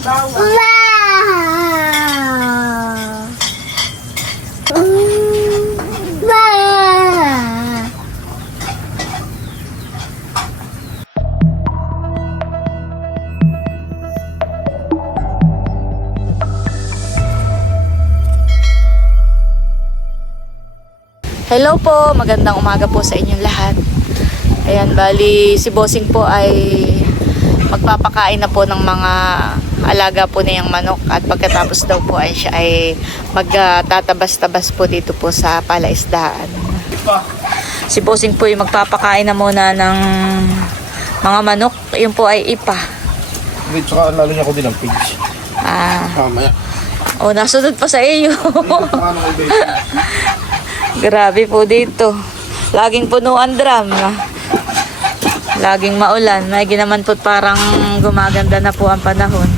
Hello po, magandang umaga po sa inyong lahat. Ayan, bali si Bossing po ay magpapakain na po ng mga alaga po niyang manok at pagkatapos daw po ay siya ay magtatabas-tabas po dito po sa palaisdaan. Si Bossing po ay magpapakain na muna ng mga manok. Yun po ay ipa. Wait, saka lalo niya ko din ang page. Mamaya. Oh, nasunod pa sa iyo. Grabe po dito. Laging puno ang drum. Laging maulan. May ginaman po parang gumaganda na po ang panahon.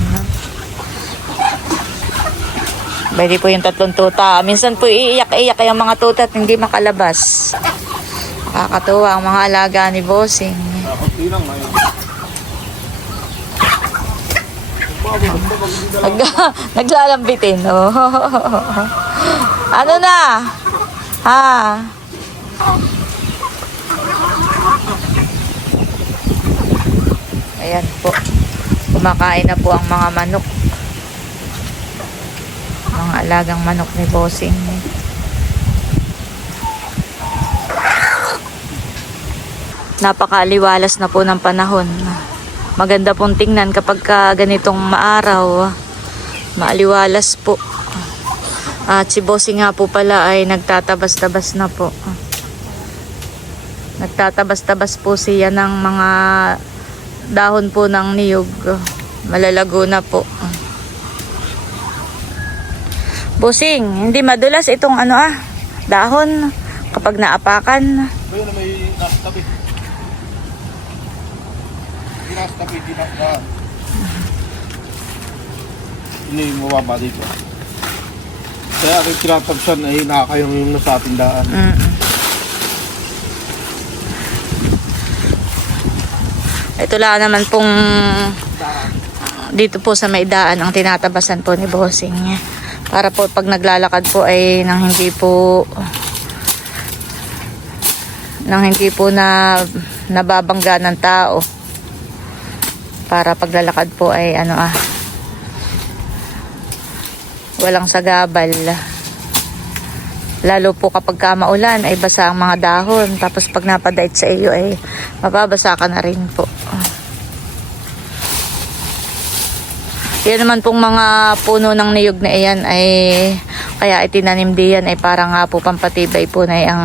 Pwede po yung 3 tuta. Minsan po iiyak-iyak yung mga tuta at hindi makalabas. Nakakatuwa ang mga alaga ni Bossing. Naglalambitin. Oh. Ano na? Ayan po. Kumakain na po ang mga manok. Mga alagang manok ni Bossing. Napakaliwalas na po ng panahon. Maganda pong tingnan kapag ganitong maaraw. Maaliwalas po. At si Bossing nga po pala ay nagtatabas-tabas na po. Nagtatabas-tabas po siya ng mga dahon po ng niyog. Malalago na po. Bossing, hindi madulas itong dahon kapag naapakan. Ayun na may nakastabi. Nakastabi, nakastabi. Hindi mababa dito. Kaya aking kinatagsan ay nakakayong yung nasa ating daan. Ito lang naman pong dito po sa may daan ang tinatabasan po ni Bossing. Para po pag naglalakad po ay nang hindi po na nababangga ng tao. Para paglalakad po ay walang sagabal. Lalo po kapag maulan ay basa ang mga dahon. Tapos pag napadait sa iyo ay mababasa ka na rin po. Yan naman pong mga puno ng niyog na iyan ay kaya itinanim diyan ay para nga po pampatibay po na ang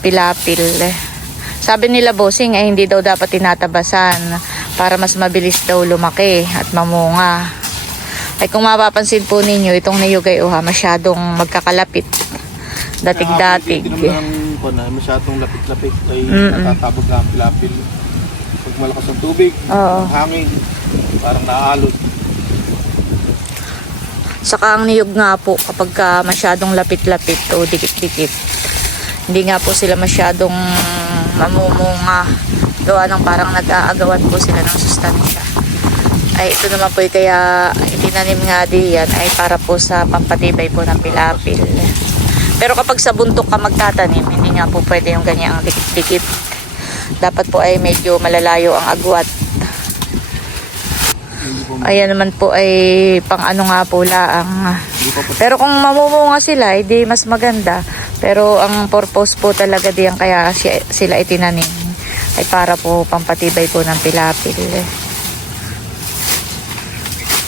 pilapil. Sabi nila Bossing ay hindi daw dapat tinatabasan para mas mabilis daw lumaki at mamunga. Ay kung mapapansin po ninyo, itong niyog ay masyadong magkakalapit. Datig-datig. Masyadong lapit-lapit ay natatabog na ang pilapil. Pag malakas ang tubig, ang hangin, parang naaalod. Saka ang niyog nga po kapag masyadong lapit-lapit o dikit-dikit. Hindi nga po sila masyadong mamumunga. Gawa ng parang nag-aagawan po sila ng sustansya. Ay ito naman po kaya itinanim nga diyan ay para po sa pampatibay po ng pilapil. Pero kapag sa bundok ka magtatanim, hindi nga po pwede yung ganyang dikit-dikit. Dapat po ay medyo malalayo ang agwat. Ayan naman po ay pang nga po laang. Pero kung mamumunga sila, hindi mas maganda. Pero ang purpose po talaga diyan kaya sila itinanim ay para po pampatibay po ng pilapil.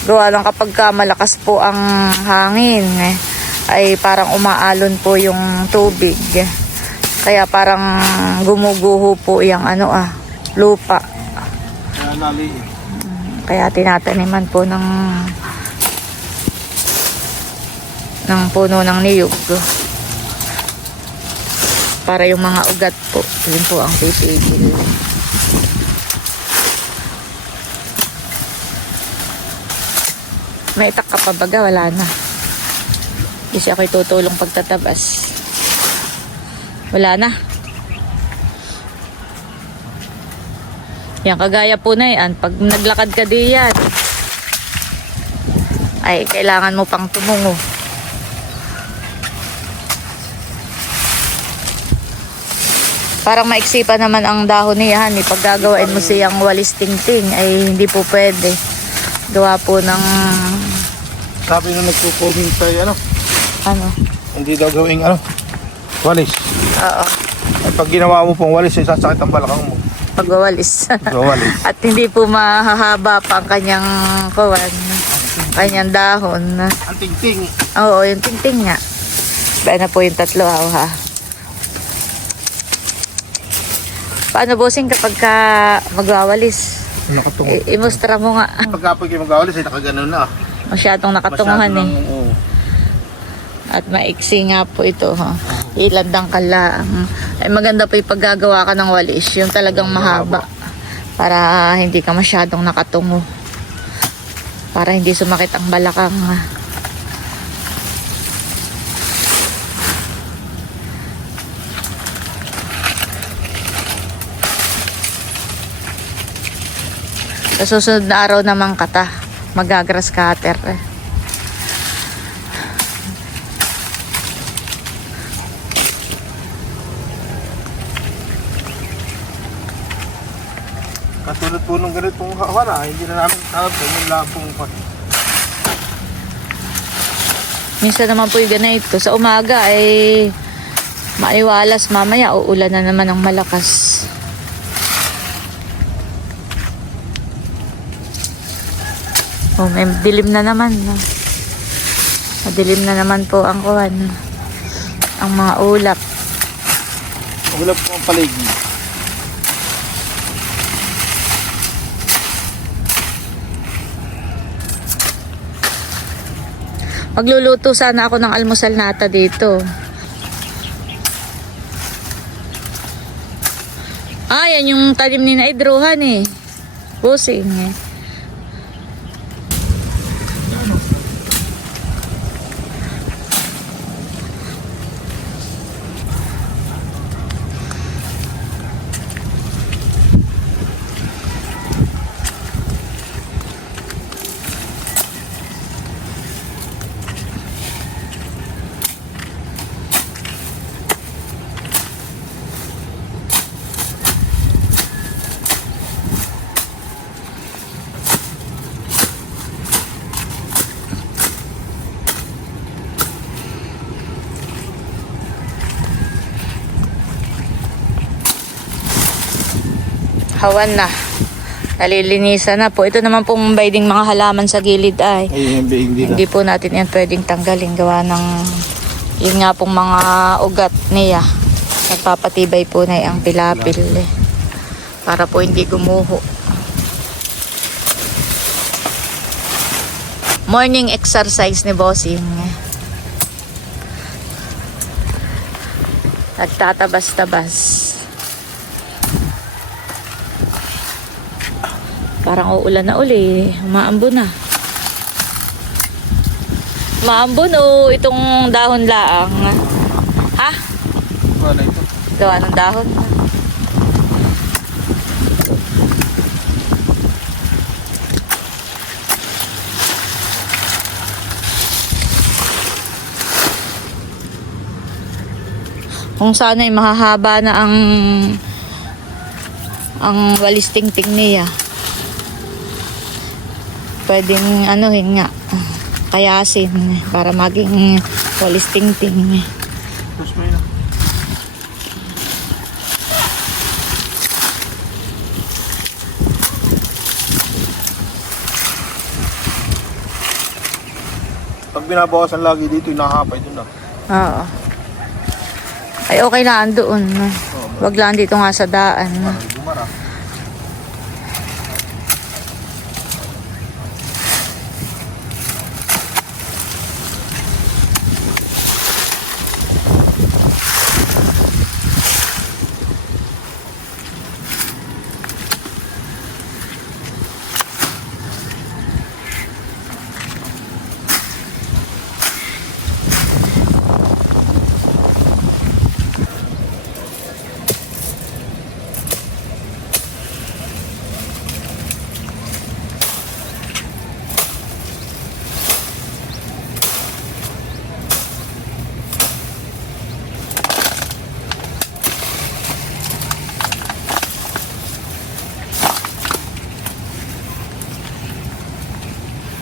Gawa lang kapag malakas po ang hangin ay parang umaalon po yung tubig. Kaya parang gumuguho po yung lupa. Kaya tinataniman po ng puno ng niyog. Para yung mga ugat po, yun po ang pipigil. May itak ka pa baga? Wala na. Kasi ako'y tutulong pagtatabas. Wala na. Yan, kagaya po na yan. Pag naglakad ka diyan, ay kailangan mo pang tumungo. Parang maiksi pa naman ang dahon niya, ni pag gagawain mo siyang walis tingting ay hindi po pwede. Gawa po ng Sabi nung nagpo-foaming tayo, ano. hindi daw gawing walis. Oo, At pag ginawa mo pong walis, ay sasakit ang balakang mo. pagwawalis. Walis. At hindi po mahahaba pa ang kanyang kanyang dahon. Ang tingting. Oo, yung tingting nga. Kaya na po yung tatlo ha. Paano bossing kapag ka magwawalis? Nakatungo. Imustra mo nga. Pagka po kayo mag-walis, ay nakaganon na. Masyadong nakatunguhan Masyado eh. ng- oo. At maiksi nga po ito ha. Ilandang kala. Ay maganda po yung paggagawa ka ng walis. Yung talagang mahaba. Para hindi ka masyadong nakatungo. Para hindi sumakit ang balakang ha. Sa susunod na araw naman kata, magagrass cutter eh. Katulad po nung ganitong hawara, hindi na namin tawag po yung lapong pa. Minsan naman po yung ganito. Sa umaga ay maiwalas, mamaya uulan na naman ng malakas. Oh, may dilim na naman. No? Madilim na naman po ang kuwan. Ang mga ulap. Wala po ang paligid. Magluluto sana ako ng almusal nata dito. Ah, yan yung tanim ni Naidrohan eh. Busing eh. Hawan na. Nalilinisan na po. Ito naman pong bayding mga halaman sa gilid ay. Ay, hindi na. Hindi po natin yan pwedeng tanggalin. Gawa ng yun nga pong mga ugat niya. Nagpapatibay po na ang pilapil eh. Para po hindi gumuho. Morning exercise ni Bossing. Nagtatabas-tabas. Parang uulan na uli. Umaambon na. Umaambon o itong dahon laang. Ha? Wala ito. Gawa ng dahon. Kung sana ay mahahaba na ang walis tingting niya. Pwedeng anuhin nga, kayasin para maging walis tingting. Tapos may na. Pag binabawasan lagi dito, nakahapay doon na. Oo. Ay okay lang doon. Wag lang dito nga sa daan. Ay, bumara.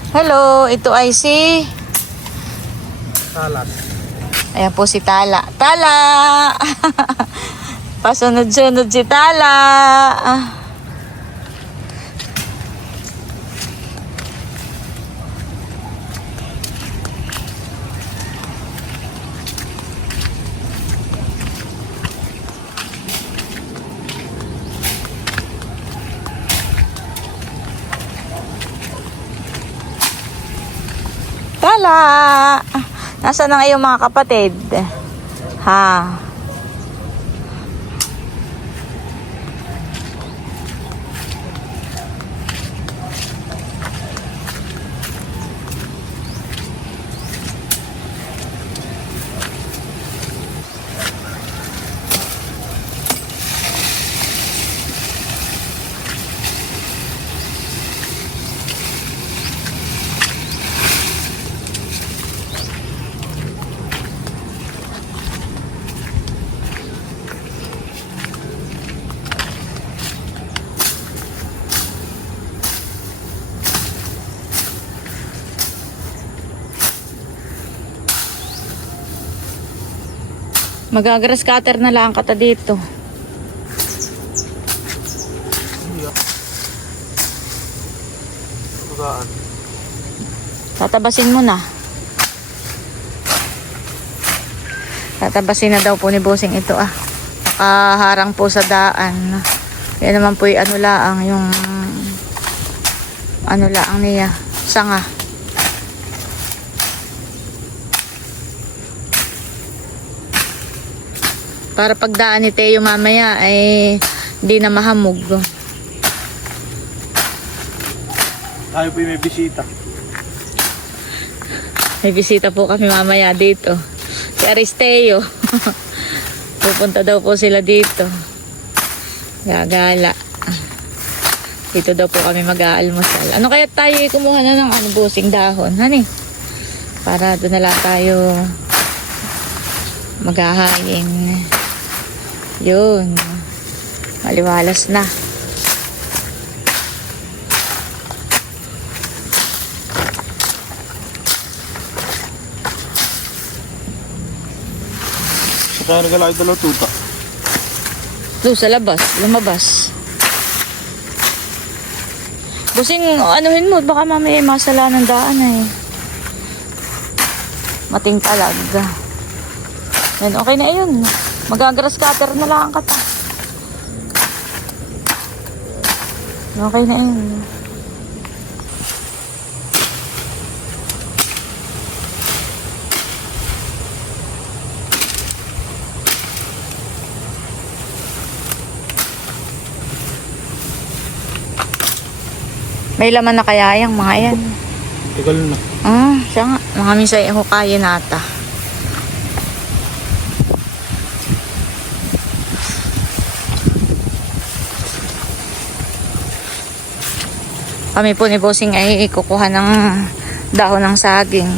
Hello, ito ay si... Salas. Ayan po si Tala. Tala! Pasunod-sunod si Tala. Tala! Nasaan na ngayong mga kapatid? Ha? Magagrass cutter na lang kata dito. Magaan. Tatabasin mo na. Tatabasin na daw po ni Bossing ito Nakaharang po sa daan. Yan naman po yung ano laang, yung ano laang niya, sanga. Para pagdaan ni Teo mamaya ay hindi na mahamog. Tayo po may bisita. May bisita po kami mamaya dito. Si Aristeo. Pupunta daw po sila dito. Gagala. Dito daw po kami mag-aalmusal. Ano kaya tayo kumuha na ng Bossing dahon? Hani? Para doon na lang tayo maghahain. Yun. Maliwalas na. Kaya nagalaki dalaw tuta. Doon sa labas. Lumabas. Bossing, anuhin mo. Baka mamaya masala ng daan Mating talaga. Yan, okay na yun. Magagrass cutter na lang kata. Okay na yun. May laman na kaya yung mga yan. Tagal na. Siya nga. Mga misay ako kaya nata. Kami po ni Bossing ay kukuha ng dahon ng saging.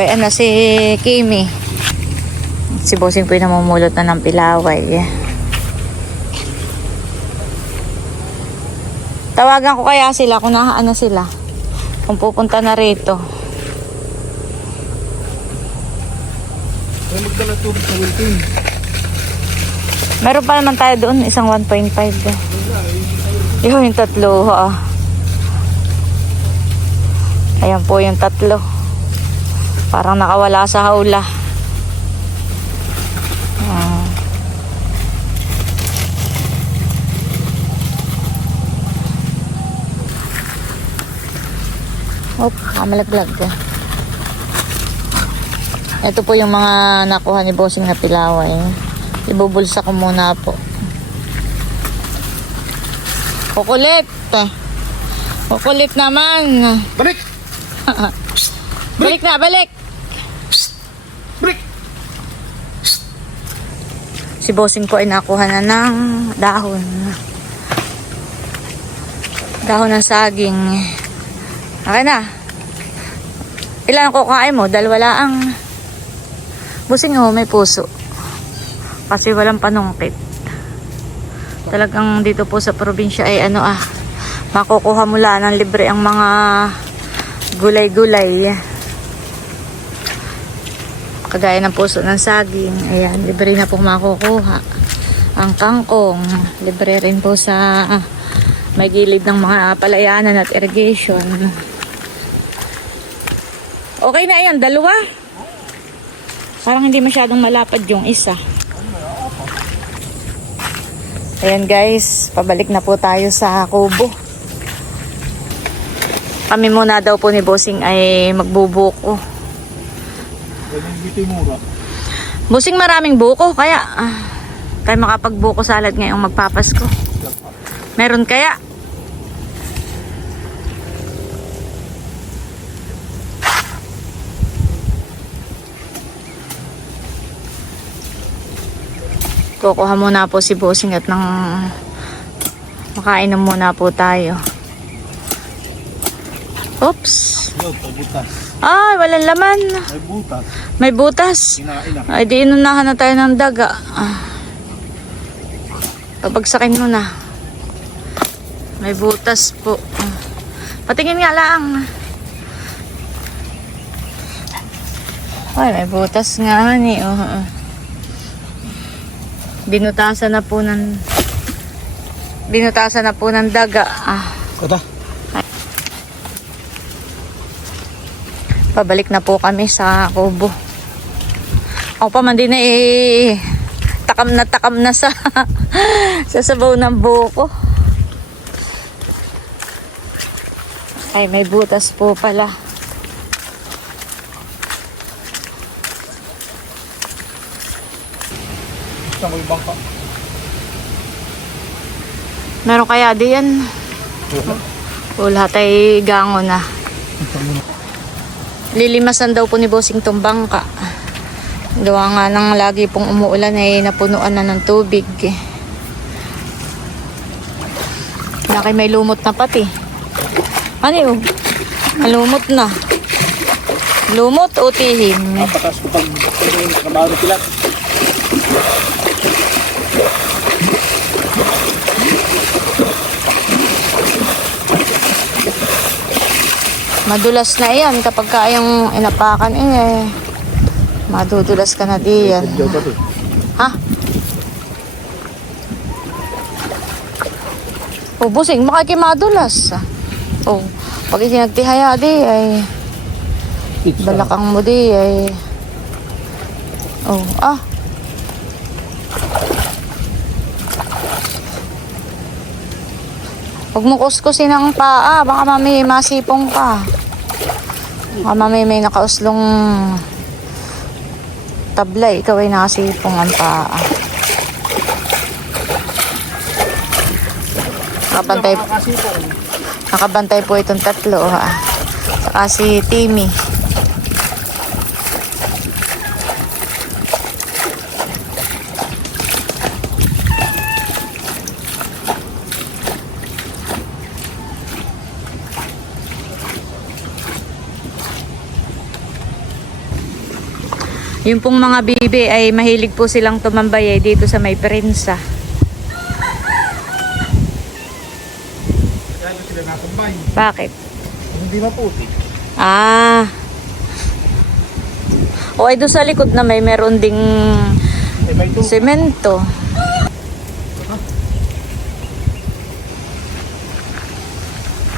Bayan na si Kimi. Si Bossing po yung namumulot na ng pilaway. Tawagan ko kaya sila kung nahaan sila. Kung pupunta na rito. May magdala tubig sa wilting. Meron pa naman tayo doon, isang 1.5. Yung tatlo, Ayan po yung tatlo. Parang nakawala sa hawla. Kamalaglag. Ito po yung mga nakuha ni Bossing na pilaway. Ibubulsa ko muna po. Kukulit. Kukulit naman. Balik! Balik na, balik! Balik! Si Bossing po ay nakuha na ng dahon. Dahon ng saging. Okay na. Ilan ang kukain mo? Dalawa lang. Busing oh, may puso. Kasi walang panungkit. Talagang dito po sa probinsya ay makukuha mula ng libre ang mga gulay-gulay. Kagaya ng puso ng saging, ayan, libre na pong makukuha. Ang kangkong, libre rin po sa may gilid ng mga palayanan at irrigation. Okay na yan, dalawa. Parang hindi masyadong malapad yung isa. Ayan guys, pabalik na po tayo sa kubo. Kami muna daw po ni Bossing ay magbubuko. Bossing, maraming buko, kaya tayo makapagbuko salad ngayong magpapasko. Meron kaya? Kukuha muna po si Bossing at makainom muna po tayo. Oops. Ay, walang laman. May butas. May butas. Ay, di inunahan na tayo ng daga. Pabagsakin mo na. May butas po. Patingin nga lang. Ay, may butas nga ni. Binutasan na po ng daga. Kota. Pabalik na po kami sa kubo. Ako pa man din takam na sa sabaw ng buko. Ay, may butas po pala. May bangka. Meron kaya diyan? Lahat ay gango na. Lilimasan daw po ni Bossing tong bangka. Gawa nga ng lagi pong umuulan ay napunuan na ng tubig. Laki may lumot na pati. Ano yun? Malumot na. Lumot o tihim? Napatas ko pag trabaho ni Pilat. Madulas na yan kapag kayang inapakan madudulas ka na diyan. Ha? Bossing, makikimadulas. Pag isinagtihaya di ay balakang mo di ay huwag mo kuskusin ang paa, baka mami masipong ka. Baka mami may nakauslong tablay, ikaw ay nakasipong ang paa. Nakabantay po itong tatlo. Saka si Timmy. Yung pong mga bibi ay mahilig po silang tumambay dito sa may prensa. Kaya sila natumbay. Bakit? Hindi maputi. O ay doon sa likod na meron ding May semento.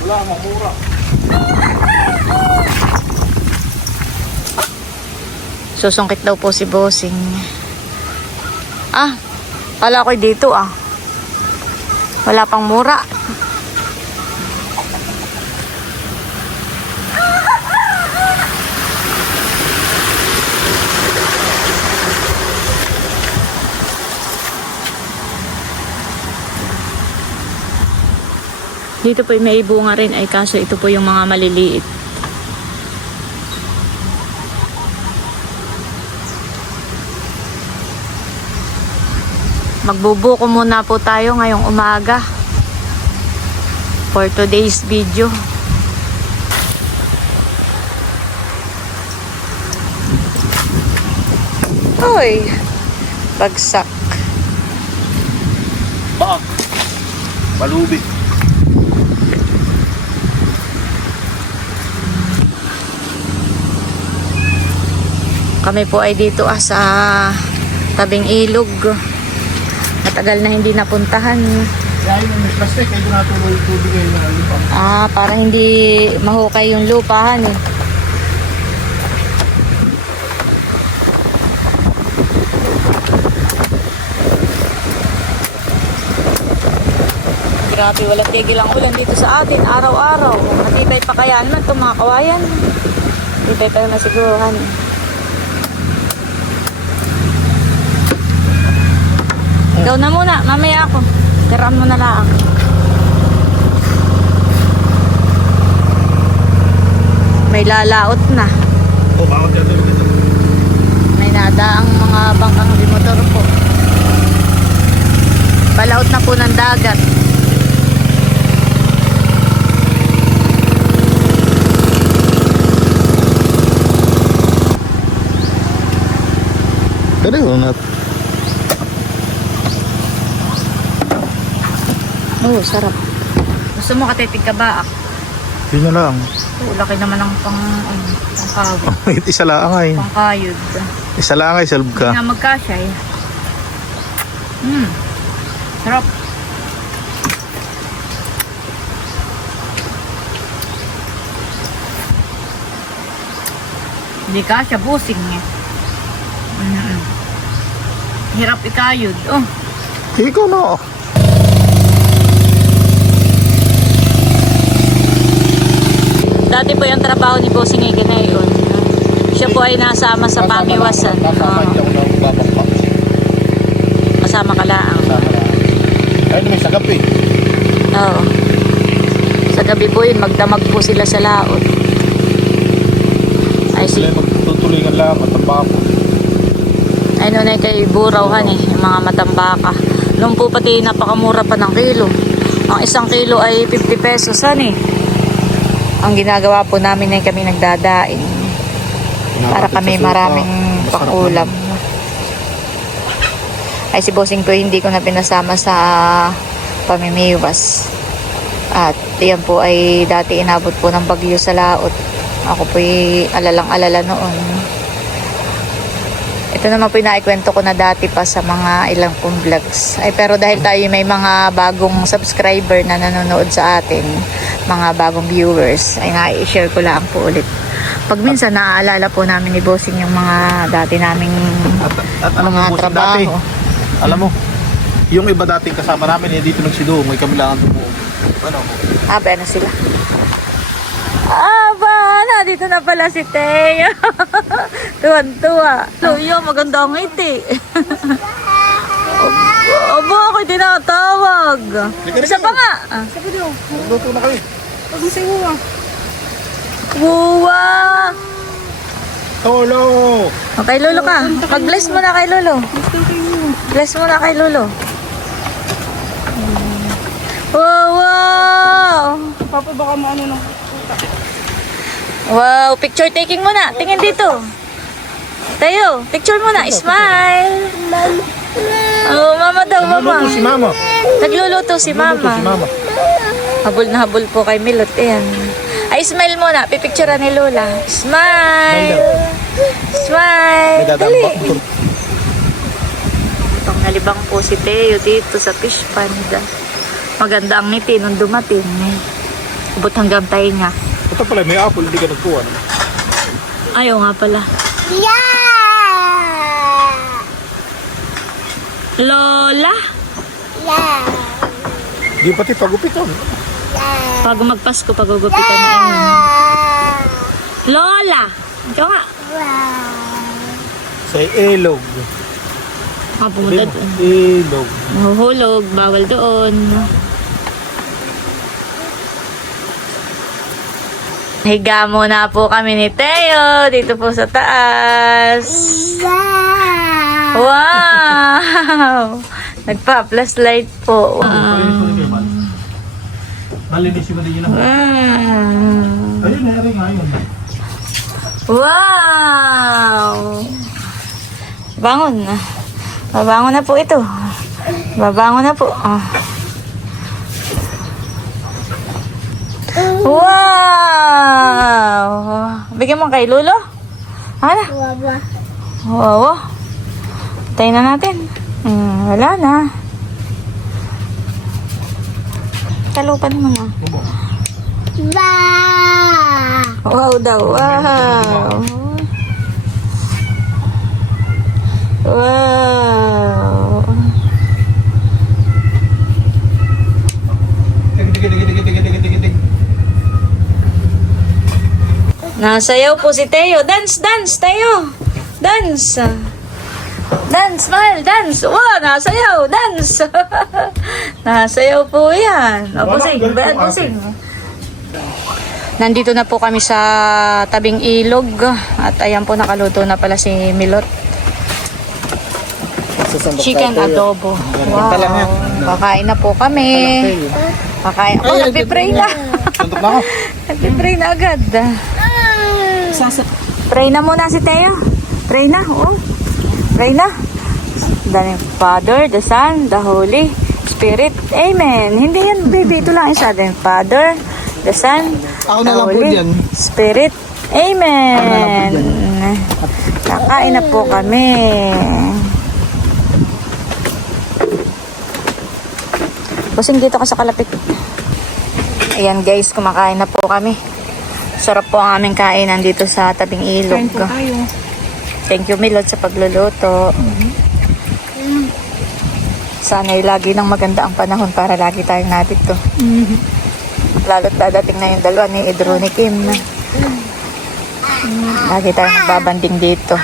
wala, mamura. Susungkit daw po si Bossing. Kala ko dito wala pang mura. Dito po may bunga rin ay kaso ito po yung mga maliliit. Magbubuko muna po tayo ngayong umaga for today's video. Uy, bagsak. Bak! Palubi. Kami po ay dito sa tabing ilog. Matagal na hindi napuntahan. Kaya yun, may plastic. Kaya natuloy yung tubig ngayon na lupa. Para hindi mahukay yung lupahan eh. Grabe, walang tigil ang ulan dito sa atin, araw-araw. Matibay pa kaya naman itong mga kawayan. Matibay pa naman siguruhan. Ikaw na muna, mamaya ako. Tiram mo na lang. May lalaot na. Oh, bakit yan ito? May nadaang mga bangkang motor po. Palaot na po ng dagat. Pwede ko na. Oh, sarap. Gusto mo katitig ka ba? Yun na lang. Oh, laki naman ng pangkayod. Isa lang ay. Pangkayod. Isa lang ay, salb ka. Hindi nga magkasya eh. Sarap. Hindi kasya, busing eh. Hirap ikayod. Oh. Ikaw na. Dati po yung trabaho ni Bossing Ige na yun. Siya po ay nasama sa pamiwasan. Kasama ka lang. Ayun, may sagap eh. Oo. Sa gabi po yun, magdamag po sila sa laot. Ay, Sila magtutuloy lang at tabako. ay noon ay kay Burawhan eh, yung mga matambaka. Noon po pati napakamura pa ng kilo. Ang isang kilo ay 50 pesos eh. Ang ginagawa po namin ay kami nagdadaing. Para kami maraming pangulam. Ay si Bossing po hindi ko na pinasama sa pamimiwas. At yan po ay dati inabot po ng bagyo sa laot. Ako po ay alalang-alala noon. Ito naman po naikwento ko na dati pa sa mga ilang kong vlogs. Ay pero dahil tayo may mga bagong subscriber na nanonood sa atin, mga bagong viewers, ay na-share ko lang po ulit. Pag minsan naaalala po namin ni Bossing yung mga dati naming alam mga mo, trabaho. dati, alam mo, yung iba dating kasama namin, dito nagsido, may kami lang ang tumuo. Ano? Aba na sila. Aba na, dito na pala si Teo. Tuwan-tuwa. Tuyo, maganda ang ngiti. Aba, ako'y tinatawag. Isa pa nga. Luto na kayo. Buwa. Tolo! Kay Lolo ka. Mag-bless mo na kay Lolo. Bless mo na kay Lolo. Wow, wow. Papa, baka maano ng Wow, picture taking muna. Tingin dito. Tayo, picture muna. Smile. Oh, mama daw, mama. Nagluluto si mama. Nagluluto si mama. Si mama. Habol na habol po kay Milot. Ayan. Ay, smile muna. Pipicturean ni Lola. Smile. Smile. Dali. Itong nalibang po si Teo dito sa fish pond. Maganda ang ngiti nung dumating. Ubot hanggang tayo niya. Ito pala, may apple, hindi ka nagkuha. No? Ayaw nga pala. Lola? Di pati pagupitan. Pag magpasko, pagugupitan na yun. Lola! Ikaw nga. Sa ilog. Pumunta doon. Ilog. Mahuhulog, bawal doon. Higa muna po kami ni Teo dito po sa taas. Wow! Nagpa-flashlight po. Malinis mo din yun. Mm. Ayun, meron nga yun. Wow! Babangon na. Babangon na po ito. Babangon na po. Wow! Bigyan mo kay Lolo? Ano? Oo. Tayo na natin. Wala na. Kalupan naman ah. Wow daw. Wow. Wow. Nasayaw po si Teo. Dance, dance, Teo. Dance. Dance, mahal, dance. Wow, nasayaw, dance. Nasayaw po yan. O, busing, bayad, busing. Nandito na po kami sa tabing ilog. At ayan po, nakaluto na pala si Milot. Chicken adobo. Wow. Kakain na po kami. Kakain. Oh, nagpipray na. Suntok na ako. Nagpipray na agad. Pray na muna si Teo. Pray na, oh. Pray na. The name of the Father, the Son, the Holy Spirit. Amen. Hindi yan, baby. Ito lang isa. The Father, the Son, Ako the na lang po Holy dyan. Spirit. Amen. Kakain na po kami. Busing dito ka sa kalapit. Ayan guys, kumakain na po kami. Sarap po ang aming kainan dito sa tabing ilog. Kain po tayo. Thank you Milot sa pagluluto. Sana'y lagi nang maganda ang panahon para lagi tayong nadito. Lalo't dadating na yung dalawa ni Edro ni Kim. Lagi tayong magbabanding dito.